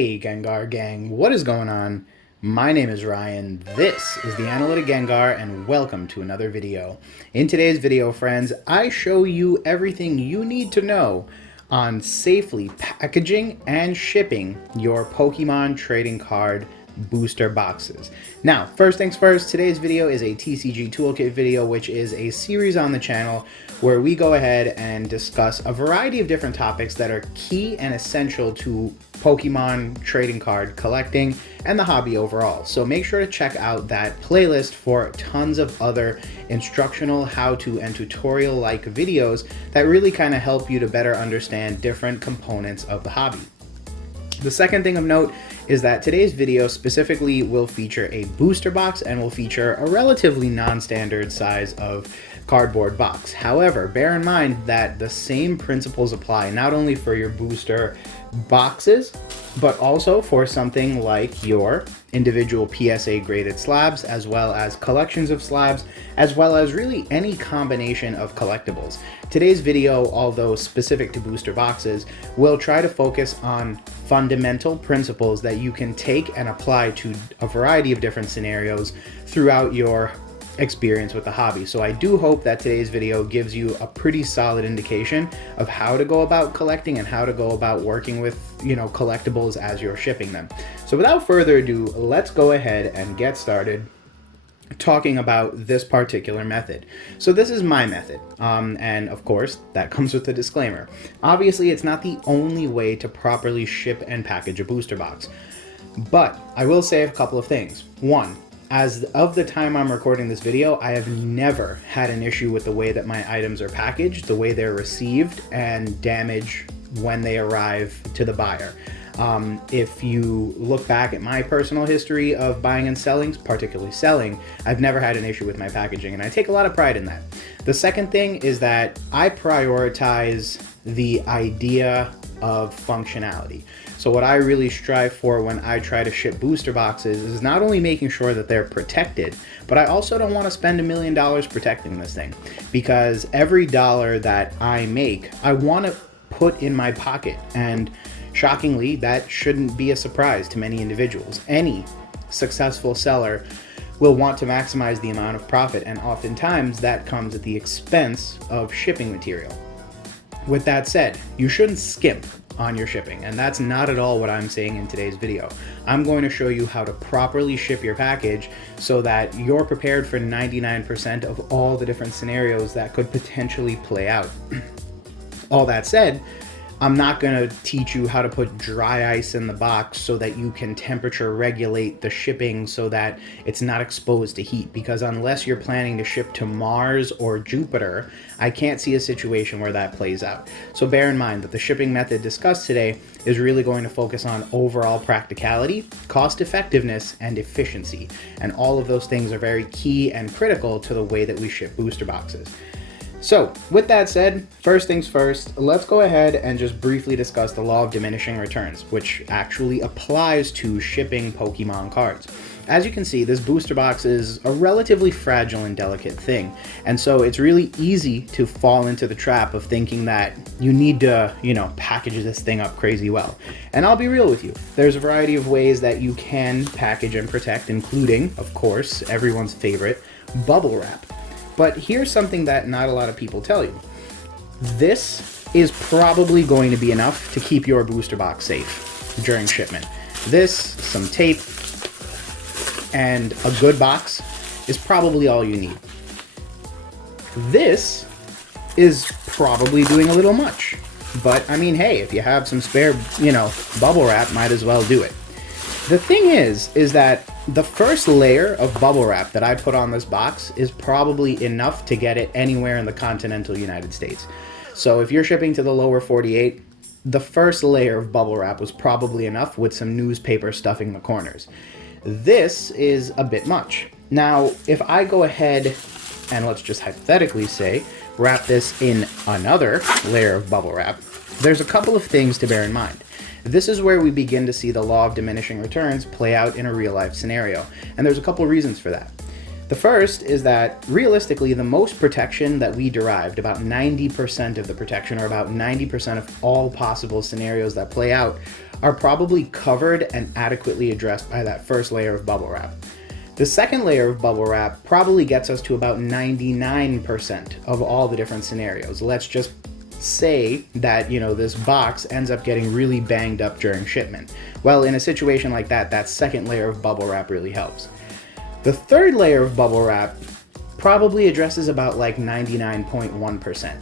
Hey Gengar Gang, what is going on? My name is Ryan, this is the Analytic Gengar, and welcome to another video. In today's video, friends, I show you everything you need to know on safely packaging and shipping your Pokemon trading card booster boxes. Now, first things first, today's video is a TCG Toolkit video, which is a series on the channel where we go ahead and discuss a variety of different topics that are key and essential to Pokemon trading card collecting and the hobby overall. So make sure to check out that playlist for tons of other instructional, how-to, and tutorial-like videos that really kind of help you to better understand different components of the hobby. The second thing of note is that today's video specifically will feature a booster box and will feature a relatively non-standard size of cardboard box. However, bear in mind that the same principles apply not only for your booster boxes, but also for something like your individual PSA graded slabs, as well as collections of slabs, as well as really any combination of collectibles. Today's video, although specific to booster boxes, will try to focus on fundamental principles that you can take and apply to a variety of different scenarios throughout your experience with the hobby. So I do hope that today's video gives you a pretty solid indication of how to go about collecting and how to go about working with, collectibles as you're shipping them. So without further ado, let's go ahead and get started talking about this particular method. So this is my method, and of course that comes with a disclaimer. Obviously, it's not the only way to properly ship and package a booster box, but I will say a couple of things. One, as of the time I'm recording this video, I have never had an issue with the way that my items are packaged, the way they're received, and damage when they arrive to the buyer. If you look back at my personal history of buying and selling, particularly selling, I've never had an issue with my packaging, and I take a lot of pride in that. The second thing is that I prioritize the idea of functionality. So what I really strive for when I try to ship booster boxes is not only making sure that they're protected, but I also don't want to spend $1 million protecting this thing, because every dollar that I make, I want to put in my pocket. And shockingly, that shouldn't be a surprise to many individuals. Any successful seller will want to maximize the amount of profit, and oftentimes that comes at the expense of shipping material. With that said, you shouldn't skimp on your shipping, and that's not at all what I'm saying in today's video. I'm going to show you how to properly ship your package so that you're prepared for 99% of all the different scenarios that could potentially play out. All that said, I'm not going to teach you how to put dry ice in the box so that you can temperature regulate the shipping so that it's not exposed to heat, because unless you're planning to ship to Mars or Jupiter, I can't see a situation where that plays out. So bear in mind that the shipping method discussed today is really going to focus on overall practicality, cost effectiveness, and efficiency. And all of those things are very key and critical to the way that we ship booster boxes. So, with that said, first things first, let's go ahead and just briefly discuss the law of diminishing returns, which actually applies to shipping Pokemon cards. As you can see, this booster box is a relatively fragile and delicate thing, and so it's really easy to fall into the trap of thinking that you need to, package this thing up crazy well. And I'll be real with you, there's a variety of ways that you can package and protect, including, of course, everyone's favorite, bubble wrap. But here's something that not a lot of people tell you. This is probably going to be enough to keep your booster box safe during shipment. This, some tape, and a good box is probably all you need. This is probably doing a little much. But I mean, hey, if you have some spare, bubble wrap, might as well do it. The thing is that the first layer of bubble wrap that I put on this box is probably enough to get it anywhere in the continental United States. So if you're shipping to the lower 48, the first layer of bubble wrap was probably enough with some newspaper stuffing the corners. This is a bit much. Now, if I go ahead and let's just hypothetically say, wrap this in another layer of bubble wrap, there's a couple of things to bear in mind. This is where we begin to see the law of diminishing returns play out in a real-life scenario, and there's a couple reasons for that. The first is that realistically, the most protection that we derived, about 90% of the protection, or about 90% of all possible scenarios that play out, are probably covered and adequately addressed by that first layer of bubble wrap. The second layer of bubble wrap probably gets us to about 99% of all the different scenarios. Let's just say that, this box ends up getting really banged up during shipment. Well, in a situation like that, that second layer of bubble wrap really helps. The third layer of bubble wrap probably addresses about like 99.1%.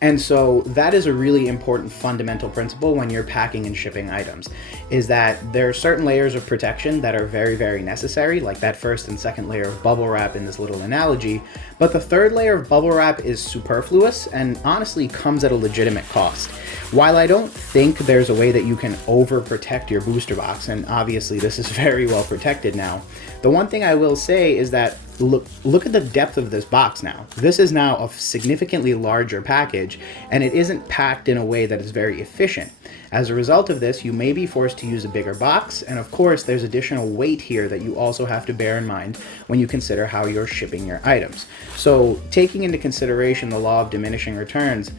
And so that is a really important fundamental principle when you're packing and shipping items, is that there are certain layers of protection that are very, very necessary, like that first and second layer of bubble wrap in this little analogy, but the third layer of bubble wrap is superfluous and honestly comes at a legitimate cost. While I don't think there's a way that you can overprotect your booster box, and obviously this is very well protected now, the one thing I will say is that look at the depth of this box now. This is now a significantly larger package, and it isn't packed in a way that is very efficient. As a result of this, you may be forced to use a bigger box, and of course there's additional weight here that you also have to bear in mind when you consider how you're shipping your items. So taking into consideration the law of diminishing returns,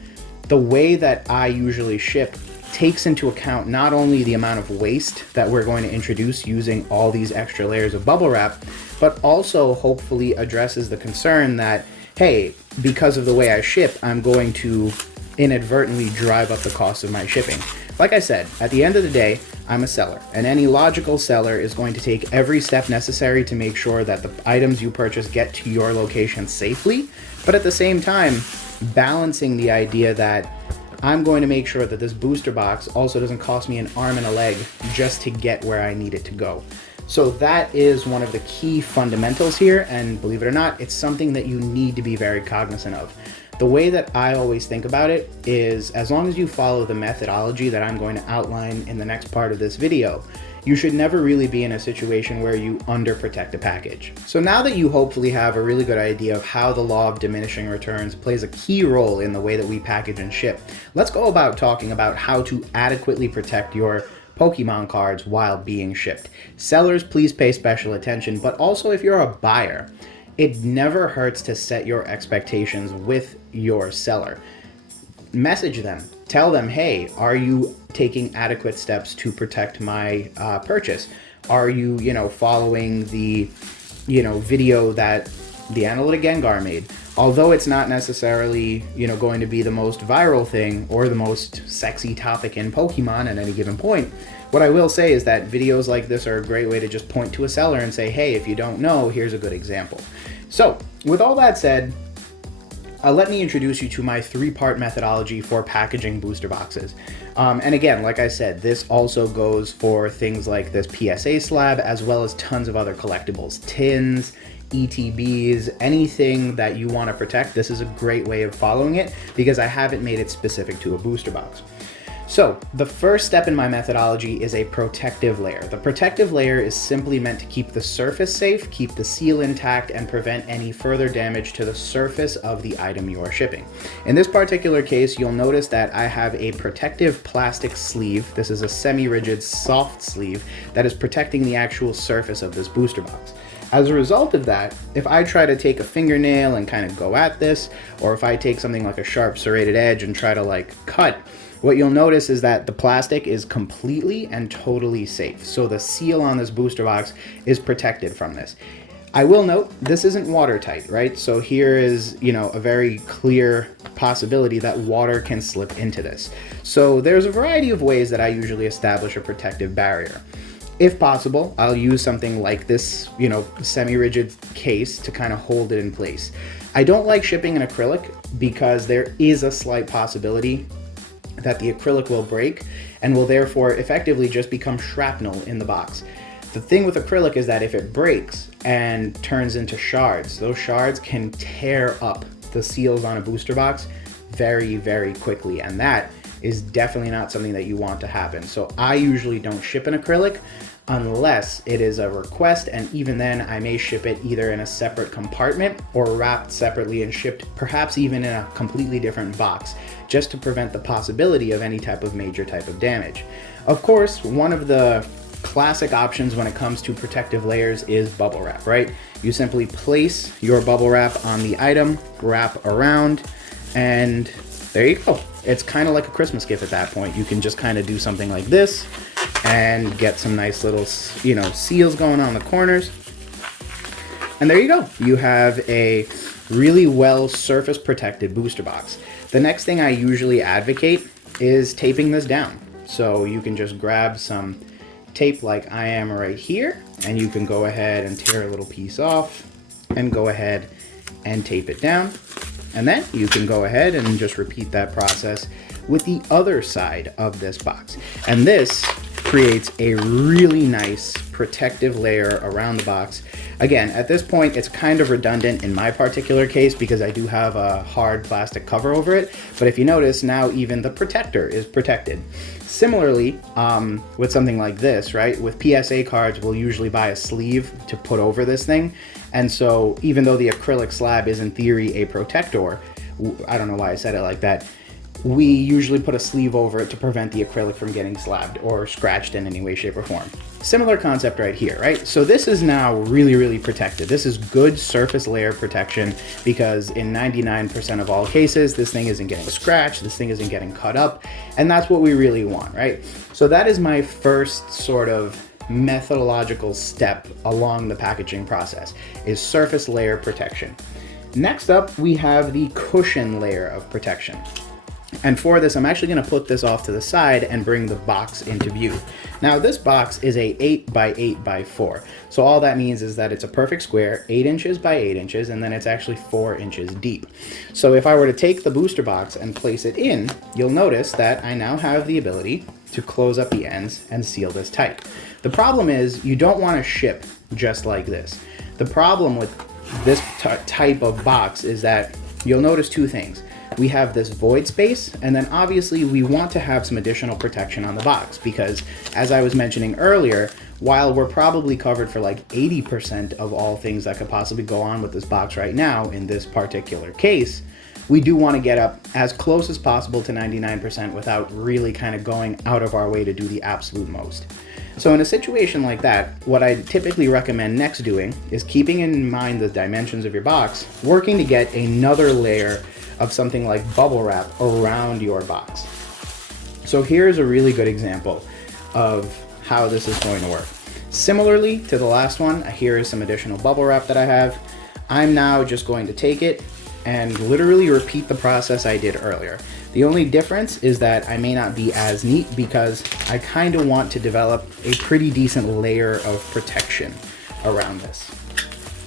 the way that I usually ship takes into account not only the amount of waste that we're going to introduce using all these extra layers of bubble wrap, but also hopefully addresses the concern that, hey, because of the way I ship, I'm going to inadvertently drive up the cost of my shipping. Like I said, at the end of the day, I'm a seller, and any logical seller is going to take every step necessary to make sure that the items you purchase get to your location safely, but at the same time, balancing the idea that I'm going to make sure that this booster box also doesn't cost me an arm and a leg just to get where I need it to go. So that is one of the key fundamentals here, and believe it or not, it's something that you need to be very cognizant of. The way that I always think about it is, as long as you follow the methodology that I'm going to outline in the next part of this video, you should never really be in a situation where you underprotect a package. So now that you hopefully have a really good idea of how the law of diminishing returns plays a key role in the way that we package and ship, let's go about talking about how to adequately protect your Pokemon cards while being shipped. Sellers, please pay special attention, but also if you're a buyer, it never hurts to set your expectations with your seller. Message them, tell them, hey, are you taking adequate steps to protect my purchase? Are you, following the, video that the Analytic Gengar made? Although it's not necessarily, going to be the most viral thing or the most sexy topic in Pokemon at any given point, what I will say is that videos like this are a great way to just point to a seller and say, hey, if you don't know, here's a good example. So with all that said, let me introduce you to my three-part methodology for packaging booster boxes. And again, like I said, this also goes for things like this PSA slab, as well as tons of other collectibles, tins, ETBs, anything that you want to protect. This is a great way of following it because I haven't made it specific to a booster box. So the first step in my methodology is a protective layer. The protective layer is simply meant to keep the surface safe, keep the seal intact, and prevent any further damage to the surface of the item you are shipping. In this particular case, you'll notice that I have a protective plastic sleeve. This is a semi-rigid soft sleeve that is protecting the actual surface of this booster box. As a result of that, if I try to take a fingernail and kind of go at this, or if I take something like a sharp serrated edge and try to cut, what you'll notice is that the plastic is completely and totally safe. So the seal on this booster box is protected from this. I will note, this isn't watertight, right? So here is, a very clear possibility that water can slip into this. So there's a variety of ways that I usually establish a protective barrier. If possible, I'll use something like this, semi-rigid case to kind of hold it in place. I don't like shipping an acrylic because there is a slight possibility that the acrylic will break and will therefore effectively just become shrapnel in the box. The thing with acrylic is that if it breaks and turns into shards, those shards can tear up the seals on a booster box very, very quickly, and that is definitely not something that you want to happen. So I usually don't ship an acrylic unless it is a request, and even then I may ship it either in a separate compartment or wrapped separately and shipped perhaps even in a completely different box, just to prevent the possibility of any type of major type of damage. Of course, one of the classic options when it comes to protective layers is bubble wrap, right? You simply place your bubble wrap on the item, wrap around, and there you go. It's kind of like a Christmas gift at that point. You can just kind of do something like this and get some nice little, you know, seals going on the corners. And there you go. You have a really well surface protected booster box. The next thing I usually advocate is taping this down. So you can just grab some tape like I am right here, and you can go ahead and tear a little piece off and go ahead and tape it down. And then you can go ahead and just repeat that process with the other side of this box. And this creates a really nice protective layer around the box. Again, at this point, it's kind of redundant in my particular case because I do have a hard plastic cover over it. But if you notice, now even the protector is protected. Similarly, with something like this, right? With PSA cards, we'll usually buy a sleeve to put over this thing. And so even though the acrylic slab is in theory a protector, I don't know why I said it like that, we usually put a sleeve over it to prevent the acrylic from getting slabbed or scratched in any way, shape, or form. Similar concept right here, right? So this is now really, really protected. This is good surface layer protection because in 99% of all cases, this thing isn't getting scratched, this thing isn't getting cut up, and that's what we really want, right? So that is my first sort of methodological step along the packaging process, is surface layer protection. Next up, we have the cushion layer of protection. And for this, I'm actually going to put this off to the side and bring the box into view. Now, this box is a 8 by 8 by 4. So all that means is that it's a perfect square, 8 inches by 8 inches, and then it's actually 4 inches deep. So if I were to take the booster box and place it in, you'll notice that I now have the ability to close up the ends and seal this tight. The problem is you don't want to ship just like this. The problem with this type of box is that you'll notice two things. We have this void space, and then obviously we want to have some additional protection on the box because, as I was mentioning earlier, while we're probably covered for like 80% of all things that could possibly go on with this box right now in this particular case, we do want to get up as close as possible to 99% without really kind of going out of our way to do the absolute most. So in a situation like that, what I typically recommend next doing is keeping in mind the dimensions of your box, working to get another layer of something like bubble wrap around your box. So here's a really good example of how this is going to work. Similarly to the last one, here is some additional bubble wrap that I have. I'm now just going to take it and literally repeat the process I did earlier. The only difference is that I may not be as neat because I kind of want to develop a pretty decent layer of protection around this.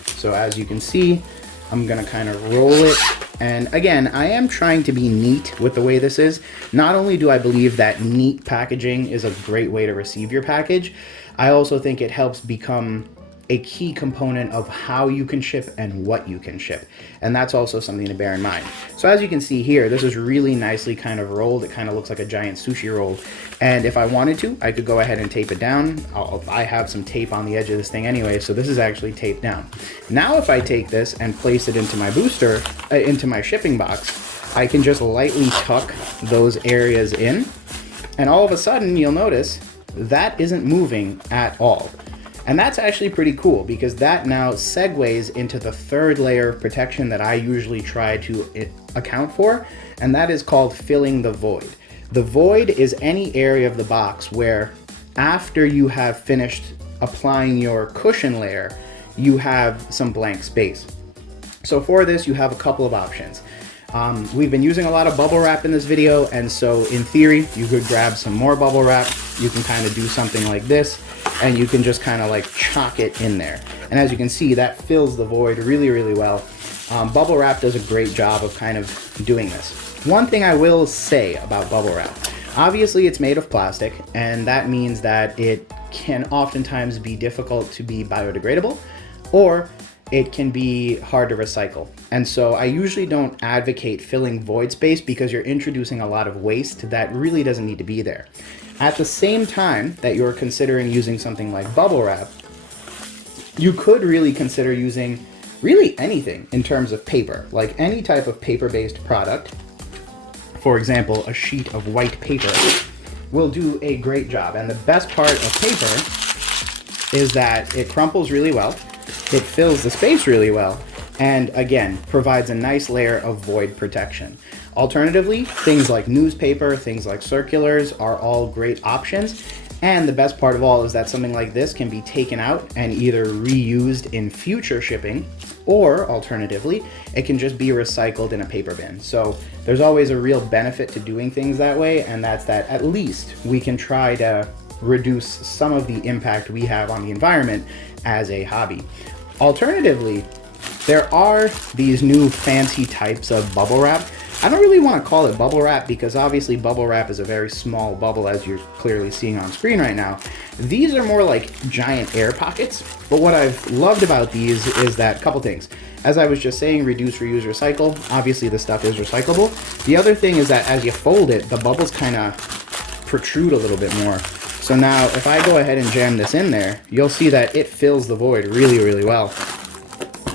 So as you can see, I'm gonna kind of roll it. And again, I am trying to be neat with the way this is. Not only do I believe that neat packaging is a great way to receive your package, I also think it helps become a key component of how you can ship and what you can ship. And that's also something to bear in mind. So as you can see here, this is really nicely kind of rolled. It kind of looks like a giant sushi roll. And if I wanted to, I could go ahead and tape it down. I have some tape on the edge of this thing anyway, so this is actually taped down. Now if I take this and place it into my booster, into my shipping box, I can just lightly tuck those areas in. And all of a sudden, you'll notice that isn't moving at all. And that's actually pretty cool because that now segues into the third layer of protection that I usually try to account for, and that is called filling the void. The void is any area of the box where after you have finished applying your cushion layer, you have some blank space. So for this, you have a couple of options. We've been using a lot of bubble wrap in this video, and so in theory, you could grab some more bubble wrap. You can kind of do something like this, and you can just kind of like chalk it in there. And as you can see, that fills the void really, really well. Bubble wrap does a great job of kind of doing this. One thing I will say about bubble wrap, obviously it's made of plastic, and that means that it can oftentimes be difficult to be biodegradable, or it can be hard to recycle. And so I usually don't advocate filling void space because you're introducing a lot of waste that really doesn't need to be there. At the same time that you're considering using something like bubble wrap, you could really consider using really anything in terms of paper, like any type of paper-based product. For example, a sheet of white paper will do a great job. And the best part of paper is that it crumples really well, it fills the space really well, and again, provides a nice layer of void protection. Alternatively, things like newspaper, things like circulars are all great options. And the best part of all is that something like this can be taken out and either reused in future shipping, or alternatively, it can just be recycled in a paper bin. So there's always a real benefit to doing things that way, and that's that at least we can try to reduce some of the impact we have on the environment as a hobby. Alternatively, there are these new fancy types of bubble wrap. I don't really want to call it bubble wrap because obviously bubble wrap is a very small bubble, as you're clearly seeing on screen right now. These are more like giant air pockets, but what I've loved about these is that couple things. As I was just saying, reduce, reuse, recycle. Obviously the stuff is recyclable. The other thing is that as you fold it, the bubbles kind of protrude a little bit more. So now if I go ahead and jam this in there, you'll see that it fills the void really, really well.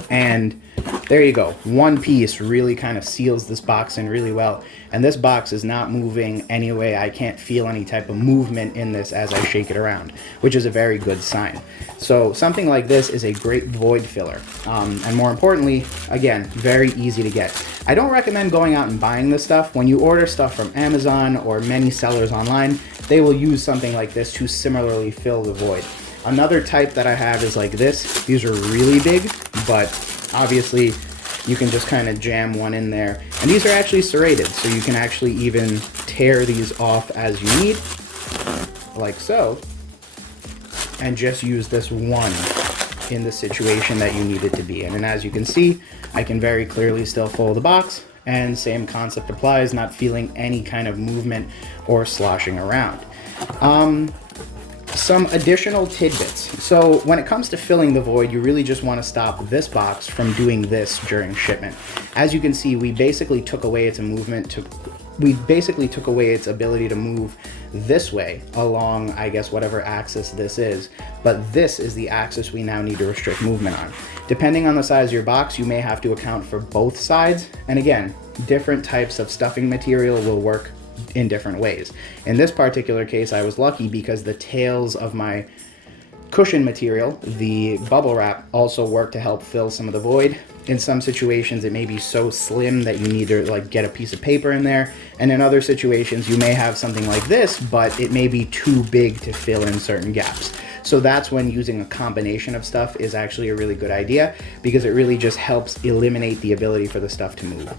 And there you go. One piece really kind of seals this box in really well. And this box is not moving anyway. I can't feel any type of movement in this as I shake it around, which is a very good sign. So something like this is a great void filler. And more importantly, again, very easy to get. I don't recommend going out and buying this stuff. When you order stuff from Amazon or many sellers online, they will use something like this to similarly fill the void. Another type that I have is like this. These are really big, but obviously you can just kind of jam one in there. And these are actually serrated, so you can actually even tear these off as you need, like so, and just use this one in the situation that you need it to be in. And as you can see, I can very clearly still fold the box, and same concept applies, not feeling any kind of movement or sloshing around. Some additional tidbits. So when it comes to filling the void, you really just want to stop this box from doing this during shipment. As you can see, we basically took away its ability to move this way along, I guess, whatever axis this is. But this is the axis we now need to restrict movement on. Depending on the size of your box, you may have to account for both sides. And again, different types of stuffing material will work in different ways. In this particular case, I was lucky because the tails of my cushion material, the bubble wrap, also worked to help fill some of the void. In some situations, it may be so slim that you need to like get a piece of paper in there. And in other situations, you may have something like this, but it may be too big to fill in certain gaps. So that's when using a combination of stuff is actually a really good idea, because it really just helps eliminate the ability for the stuff to move.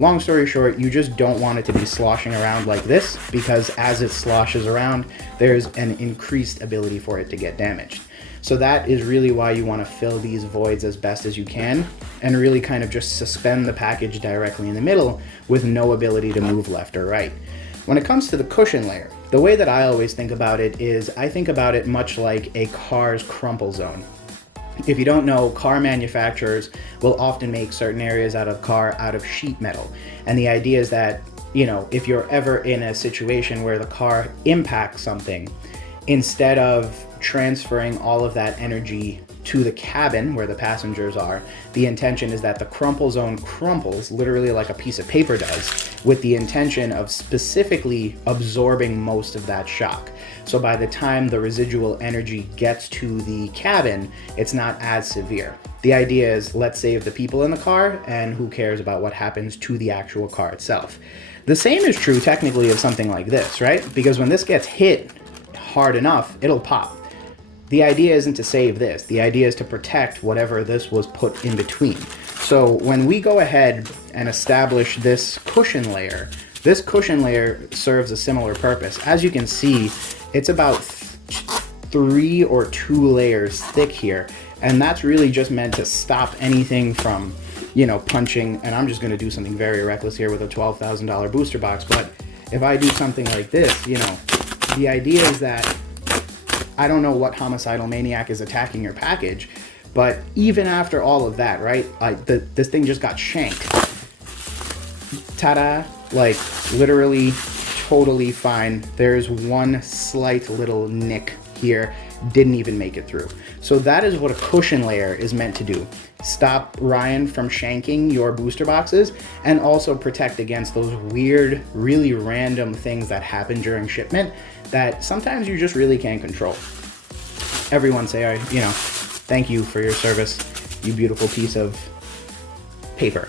Long story short, you just don't want it to be sloshing around like this, because as it sloshes around, there's an increased ability for it to get damaged. So that is really why you want to fill these voids as best as you can, and really kind of just suspend the package directly in the middle with no ability to move left or right. When it comes to the cushion layer, the way that I always think about it is I think about it much like a car's crumple zone. If you don't know, car manufacturers will often make certain areas out of sheet metal. And the idea is that, you know, if you're ever in a situation where the car impacts something, instead of transferring all of that energy to the cabin where the passengers are, the intention is that the crumple zone crumples, literally like a piece of paper does, with the intention of specifically absorbing most of that shock. So by the time the residual energy gets to the cabin, it's not as severe. The idea is, let's save the people in the car, and who cares about what happens to the actual car itself. The same is true technically of something like this, right? Because when this gets hit hard enough, it'll pop. The idea isn't to save this. The idea is to protect whatever this was put in between. So when we go ahead and establish this cushion layer serves a similar purpose. As you can see, it's about 3 or 2 layers thick here. And that's really just meant to stop anything from, you know, punching. And I'm just going to do something very reckless here with a $12,000 booster box. But if I do something like this, you know, the idea is that I don't know what homicidal maniac is attacking your package, but even after all of that, right? This thing just got shanked. Ta-da! Like, literally totally fine. There's one slight little nick here, didn't even make it through. So that is what a cushion layer is meant to do. Stop Ryan from shanking your booster boxes and also protect against those weird, really random things that happen during shipment that sometimes you just really can't control. Everyone say, you know, thank you for your service, you beautiful piece of paper.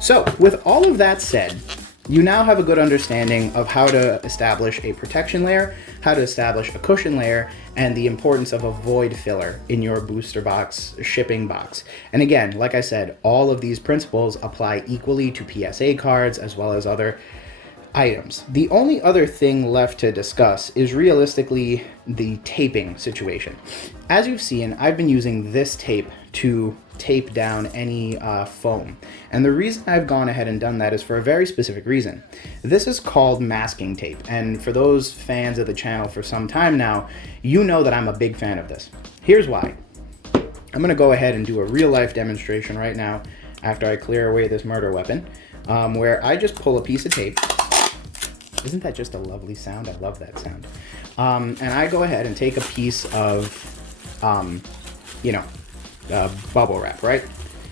So with all of that said, you now have a good understanding of how to establish a protection layer, how to establish a cushion layer, and the importance of a void filler in your booster box shipping box. And again, like I said, all of these principles apply equally to PSA cards as well as other items. The only other thing left to discuss is realistically the taping situation. As you've seen, I've been using this tape to tape down any foam. And the reason I've gone ahead and done that is for a very specific reason. This is called masking tape. And for those fans of the channel for some time now, you know that I'm a big fan of this. Here's why. I'm gonna go ahead and do a real life demonstration right now after I clear away this murder weapon, where I just pull a piece of tape. Isn't that just a lovely sound? I love that sound. And I go ahead and take a piece of, you know, bubble wrap, right?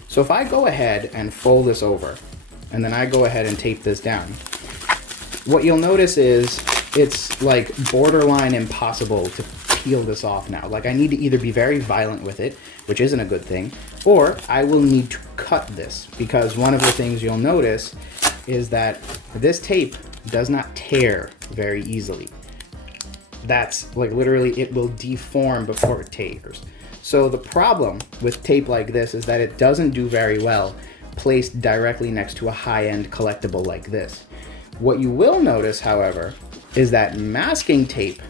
So if I go ahead and fold this over, and then I go ahead and tape this down, what you'll notice is it's like borderline impossible to peel this off now. Like I need to either be very violent with it, which isn't a good thing, or I will need to cut this, because one of the things you'll notice is that this tape does not tear very easily. That's like literally it will deform before it tears. So the problem with tape like this is that it doesn't do very well placed directly next to a high-end collectible like this. What you will notice, however, is that masking tape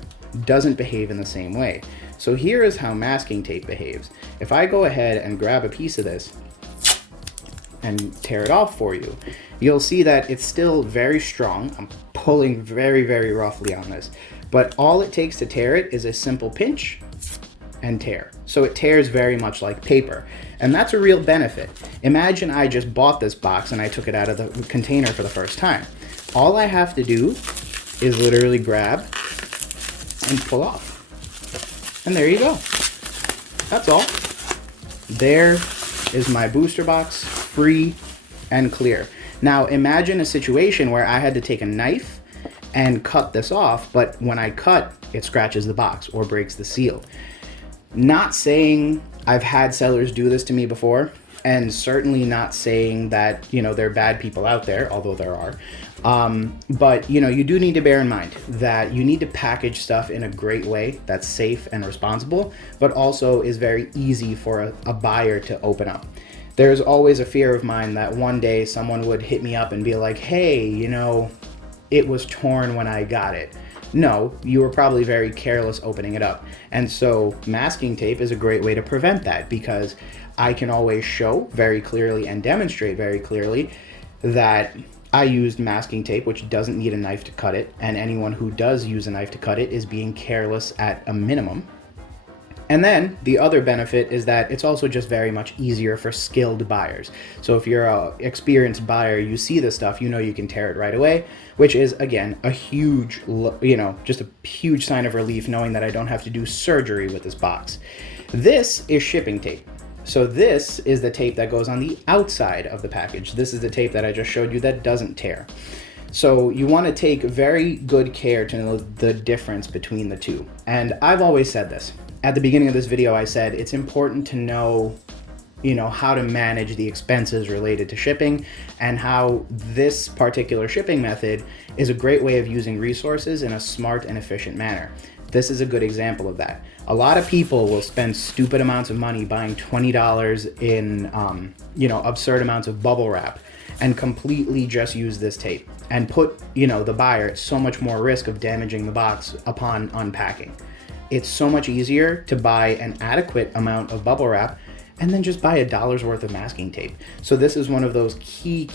doesn't behave in the same way. So here is how masking tape behaves. If I go ahead and grab a piece of this and tear it off for you, you'll see that it's still very strong. I'm pulling very, very roughly on this, but all it takes to tear it is a simple pinch and tear. So it tears very much like paper. And that's a real benefit. Imagine I just bought this box and I took it out of the container for the first time. All I have to do is literally grab and pull off. And there you go. That's all. There is my booster box, free and clear. Now imagine a situation where I had to take a knife and cut this off, but when I cut, it scratches the box or breaks the seal. Not saying I've had sellers do this to me before, and certainly not saying that, you know, there are bad people out there, although there are. But, you know, you do need to bear in mind that you need to package stuff in a great way that's safe and responsible, but also is very easy for a buyer to open up. There's always a fear of mine that one day someone would hit me up and be like, hey, you know, it was torn when I got it. No, you were probably very careless opening it up. And so masking tape is a great way to prevent that, because I can always show very clearly and demonstrate very clearly that I used masking tape, which doesn't need a knife to cut it, and anyone who does use a knife to cut it is being careless at a minimum. And then the other benefit is that it's also just very much easier for skilled buyers. So if you're an experienced buyer, you see this stuff, you know you can tear it right away, which is, again, a huge, you know, just a huge sign of relief knowing that I don't have to do surgery with this box. This is shipping tape. So this is the tape that goes on the outside of the package. This is the tape that I just showed you that doesn't tear. So you want to take very good care to know the difference between the two. And I've always said this. At the beginning of this video, I said it's important to know, you know, how to manage the expenses related to shipping, and how this particular shipping method is a great way of using resources in a smart and efficient manner. This is a good example of that. A lot of people will spend stupid amounts of money buying $20 in, you know, absurd amounts of bubble wrap and completely just use this tape and put, you know, the buyer at so much more risk of damaging the box upon unpacking. It's so much easier to buy an adequate amount of bubble wrap and then just buy $1 worth of masking tape. So this is one of those key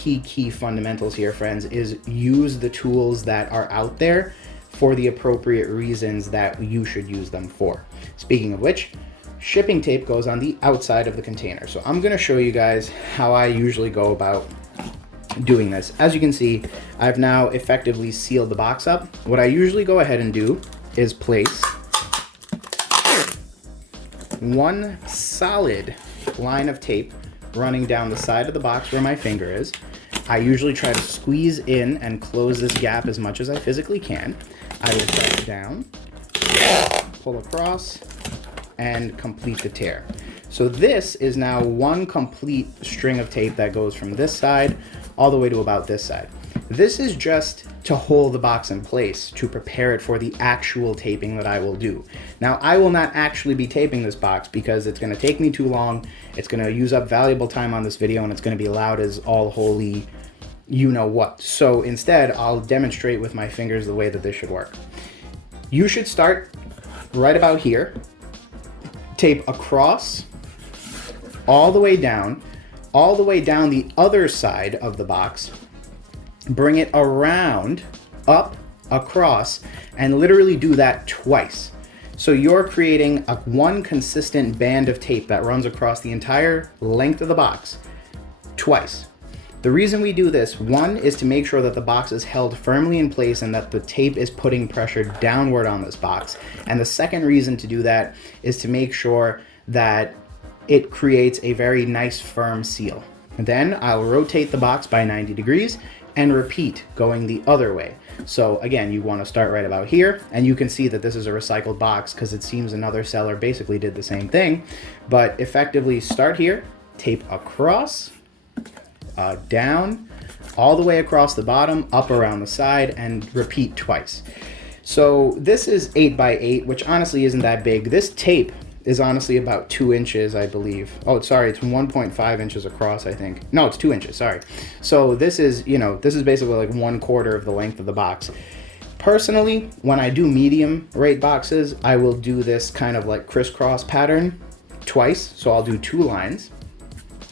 fundamentals here, friends, is use the tools that are out there for the appropriate reasons that you should use them for. Speaking of which, shipping tape goes on the outside of the container. So I'm gonna show you guys how I usually go about doing this. As you can see, I've now effectively sealed the box up. What I usually go ahead and do is place one solid line of tape running down the side of the box where my finger is. I usually try to squeeze in and close this gap as much as I physically can. I will press down, pull across, and complete the tear. So this is now one complete string of tape that goes from this side all the way to about this side. This is just to hold the box in place, to prepare it for the actual taping that I will do. Now, I will not actually be taping this box because it's gonna take me too long, it's gonna use up valuable time on this video, and it's gonna be loud as all holy you know what. So instead, I'll demonstrate with my fingers the way that this should work. You should start right about here, tape across, all the way down the other side of the box, bring it around, up, across, and literally do that twice. So you're creating one consistent band of tape that runs across the entire length of the box twice. The reason we do this, one, is to make sure that the box is held firmly in place and that the tape is putting pressure downward on this box. And the second reason to do that is to make sure that it creates a very nice firm seal. And then I'll rotate the box by 90 degrees and repeat going the other way. So again, you want to start right about here, and you can see that this is a recycled box because it seems another seller basically did the same thing. But effectively start here, tape across, down, all the way across the bottom, up around the side, and repeat twice. So this is 8 by 8, which honestly isn't that big. This tape is honestly about 2 inches, I believe. Oh, sorry, it's 1.5 inches across, I think. No, it's 2 inches, sorry. So this is, this is basically like 1/4 of the length of the box. Personally, when I do medium rate boxes, I will do this kind of like crisscross pattern twice. So I'll do 2 lines.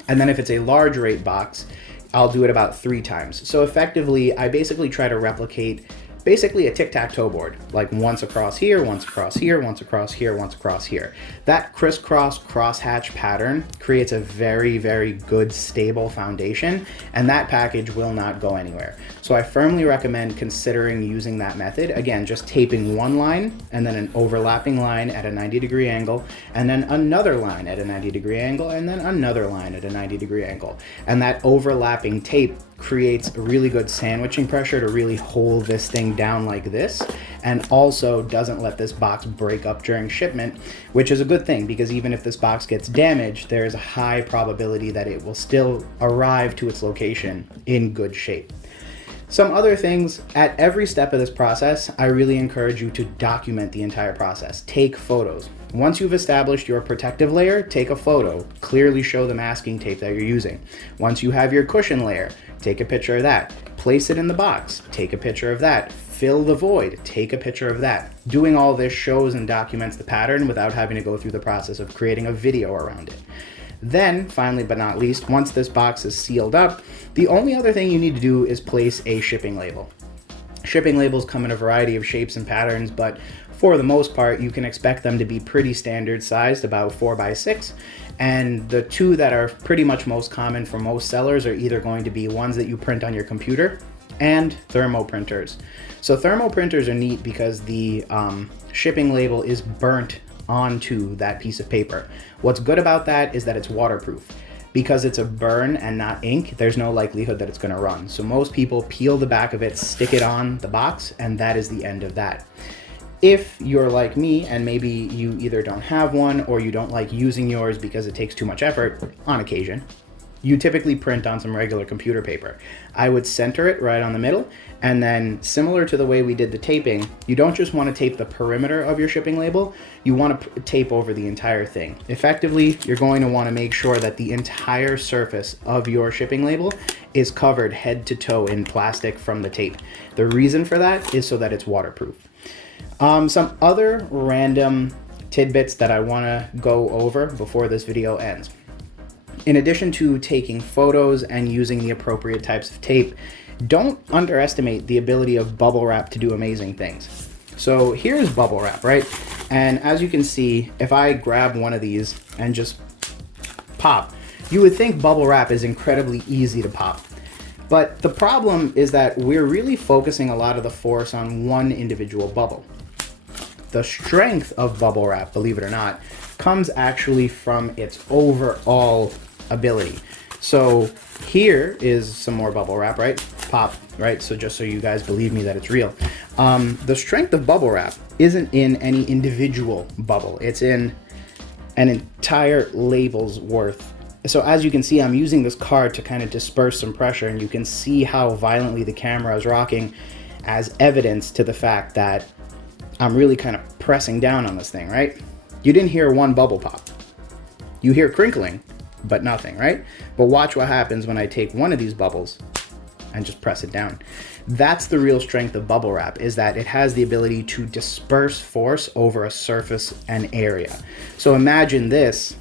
And then if it's a large rate box, I'll do it about 3 times. So effectively, I basically try to replicate basically a tic-tac-toe board, like once across here, once across here, once across here, once across here. That crisscross crosshatch pattern creates a very, very good stable foundation, and that package will not go anywhere. So I firmly recommend considering using that method. Again, just taping one line and then an overlapping line at a 90-degree angle, and then another line at a 90-degree angle, and then another line at a 90-degree angle. And that overlapping tape creates a really good sandwiching pressure to really hold this thing down like this, and also doesn't let this box break up during shipment, which is a good thing because even if this box gets damaged, there is a high probability that it will still arrive to its location in good shape. Some other things, at every step of this process, I really encourage you to document the entire process. Take photos. Once you've established your protective layer, take a photo. Clearly show the masking tape that you're using. Once you have your cushion layer, take a picture of that. Place it in the box. Take a picture of that. Fill the void. Take a picture of that. Doing all this shows and documents the pattern without having to go through the process of creating a video around it. Then, finally but not least, once this box is sealed up, the only other thing you need to do is place a shipping label. Shipping labels come in a variety of shapes and patterns, but for the most part, you can expect them to be pretty standard sized, about 4 by 6. And the two that are pretty much most common for most sellers are either going to be ones that you print on your computer and thermo printers. So thermo printers are neat because the shipping label is burnt onto that piece of paper. What's good about that is that it's waterproof. Because it's a burn and not ink, there's no likelihood that it's going to run. So most people peel the back of it, stick it on the box, and that is the end of that. If you're like me and maybe you either don't have one or you don't like using yours because it takes too much effort on occasion, you typically print on some regular computer paper. I would center it right on the middle, and then similar to the way we did the taping, you don't just want to tape the perimeter of your shipping label, you want to tape over the entire thing. Effectively, you're going to want to make sure that the entire surface of your shipping label is covered head to toe in plastic from the tape. The reason for that is so that it's waterproof. Some other random tidbits that I want to go over before this video ends. In addition to taking photos and using the appropriate types of tape, don't underestimate the ability of bubble wrap to do amazing things. So here's bubble wrap, right? And as you can see, if I grab one of these and just pop, you would think bubble wrap is incredibly easy to pop. But the problem is that we're really focusing a lot of the force on one individual bubble. The strength of bubble wrap, believe it or not, comes actually from its overall ability. So here is some more bubble wrap, right? Pop, right? So just so you guys believe me that it's real. The strength of bubble wrap isn't in any individual bubble. It's in an entire label's worth. So as you can see, I'm using this card to kind of disperse some pressure, and you can see how violently the camera is rocking as evidence to the fact that I'm really kind of pressing down on this thing, right? You didn't hear one bubble pop. You hear crinkling, but nothing, right? But watch what happens when I take one of these bubbles and just press it down. That's the real strength of bubble wrap, is that it has the ability to disperse force over a surface and area. So imagine this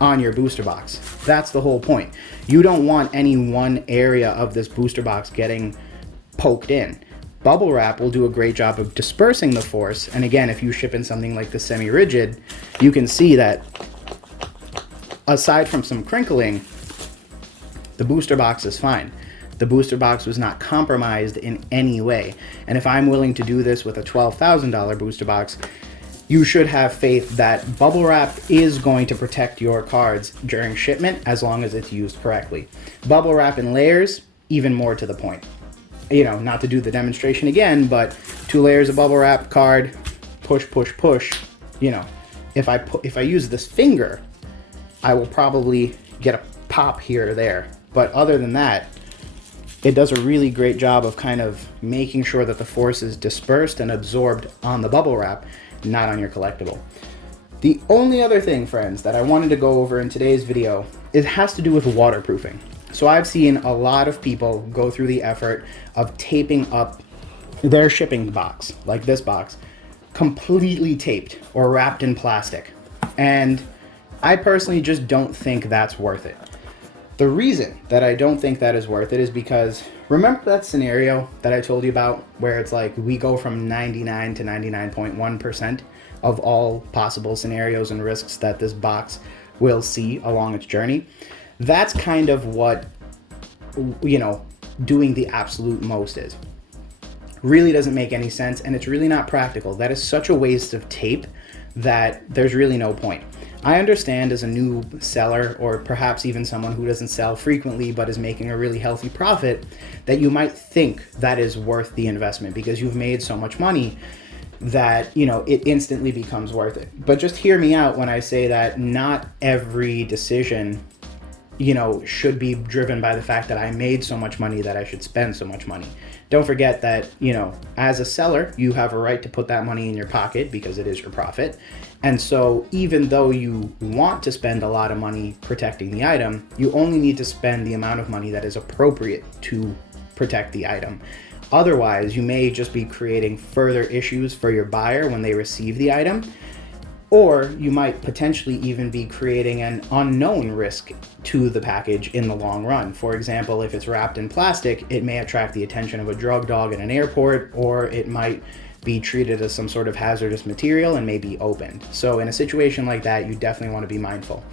on your booster box. That's the whole point. You don't want any one area of this booster box getting poked in. Bubble wrap will do a great job of dispersing the force. And again, if you ship in something like the semi-rigid, you can see that aside from some crinkling, the booster box is fine. The booster box was not compromised in any way. And if I'm willing to do this with a $12,000 booster box, you should have faith that bubble wrap is going to protect your cards during shipment as long as it's used correctly. Bubble wrap in layers, even more to the point. You know, not to do the demonstration again, but 2 layers of bubble wrap, card, push, push, push. You know, if I use this finger, I will probably get a pop here or there. But other than that, it does a really great job of kind of making sure that the force is dispersed and absorbed on the bubble wrap, not on your collectible. The only other thing, friends, that I wanted to go over in today's video, it has to do with waterproofing. So I've seen a lot of people go through the effort of taping up their shipping box, like this box, completely taped or wrapped in plastic. And I personally just don't think that's worth it. The reason that I don't think that is worth it is because, remember that scenario that I told you about where it's like we go from 99 to 99.1% of all possible scenarios and risks that this box will see along its journey? That's kind of what, you know, doing the absolute most is. Really doesn't make any sense, and it's really not practical. That is such a waste of tape that there's really no point. I understand as a new seller, or perhaps even someone who doesn't sell frequently but is making a really healthy profit, that you might think that is worth the investment because you've made so much money that, you know, it instantly becomes worth it. But just hear me out when I say that not every decision, you know, should be driven by the fact that I made so much money that I should spend so much money. Don't forget that, you know, as a seller, you have a right to put that money in your pocket because it is your profit. And so even though you want to spend a lot of money protecting the item, you only need to spend the amount of money that is appropriate to protect the item. Otherwise, you may just be creating further issues for your buyer when they receive the item, or you might potentially even be creating an unknown risk to the package in the long run. For example, if it's wrapped in plastic, it may attract the attention of a drug dog in an airport, or it might be treated as some sort of hazardous material and may be opened. So in a situation like that, you definitely want to be mindful.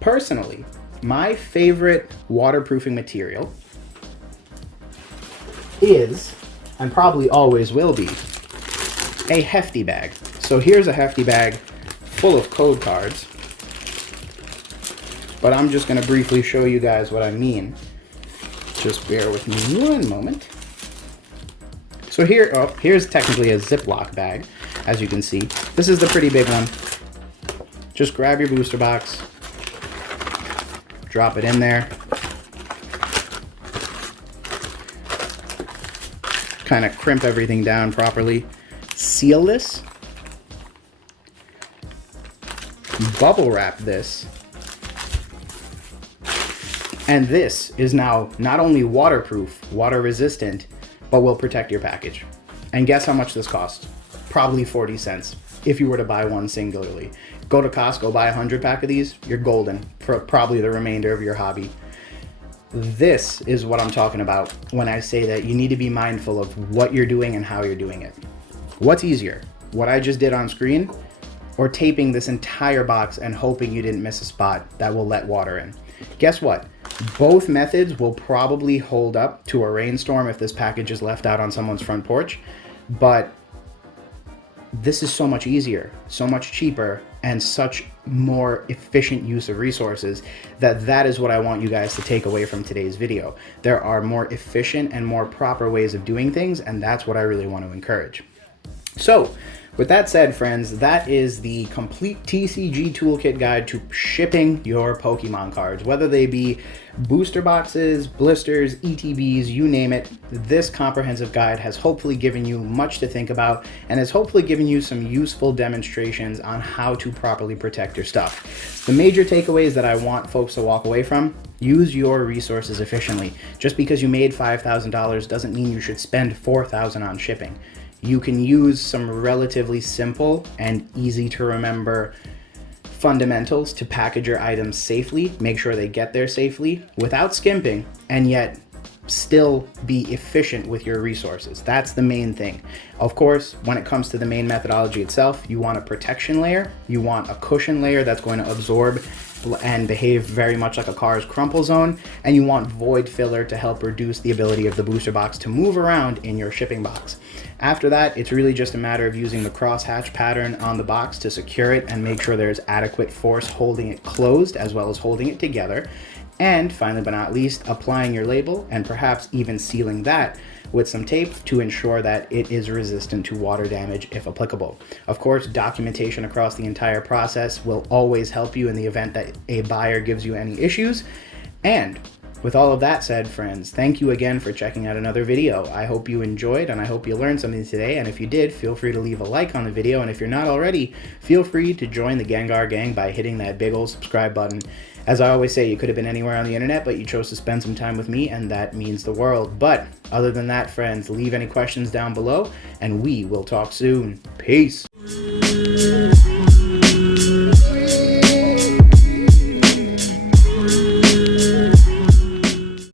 Personally, my favorite waterproofing material is, and probably always will be, a hefty bag. So here's a hefty bag full of code cards, but I'm just going to briefly show you guys what I mean. Just bear with me one moment. So here's technically a Ziploc bag, as you can see. This is the pretty big one. Just grab your booster box, drop it in there, kind of crimp everything down properly, seal this, bubble wrap this, and this is now not only waterproof, water resistant, but will protect your package. And guess how much this costs? Probably 40 cents if you were to buy one singularly. Go to Costco, buy 100 pack of these, you're golden for probably the remainder of your hobby. This is what I'm talking about when I say that you need to be mindful of what you're doing and how you're doing it. What's easier, what I just did on screen, or taping this entire box and hoping you didn't miss a spot that will let water in? Guess what? Both methods will probably hold up to a rainstorm if this package is left out on someone's front porch, but this is so much easier, so much cheaper, and such more efficient use of resources, that is what I want you guys to take away from today's video. There are more efficient and more proper ways of doing things, and that's what I really want to encourage. So with that said, friends, that is the complete TCG toolkit guide to shipping your Pokemon cards, whether they be booster boxes, blisters, ETBs, you name it. This comprehensive guide has hopefully given you much to think about and has hopefully given you some useful demonstrations on how to properly protect your stuff. The major takeaways that I want folks to walk away from: use your resources efficiently. Just because you made $5,000 doesn't mean you should spend $4,000 on shipping. You can use some relatively simple and easy to remember fundamentals to package your items safely, make sure they get there safely without skimping, and yet still be efficient with your resources. That's the main thing. Of course, when it comes to the main methodology itself, you want a protection layer, you want a cushion layer that's going to absorb and behave very much like a car's crumple zone, and you want void filler to help reduce the ability of the booster box to move around in your shipping box. After that, it's really just a matter of using the crosshatch pattern on the box to secure it and make sure there's adequate force holding it closed as well as holding it together. And finally but not least, applying your label and perhaps even sealing that with some tape to ensure that it is resistant to water damage if applicable. Of course, documentation across the entire process will always help you in the event that a buyer gives you any issues. And with all of that said, friends, thank you again for checking out another video. I hope you enjoyed and I hope you learned something today. And if you did, feel free to leave a like on the video. And if you're not already, feel free to join the Gengar Gang by hitting that big old subscribe button. As I always say, you could have been anywhere on the internet, but you chose to spend some time with me, and that means the world. But other than that, friends, leave any questions down below and we will talk soon. Peace.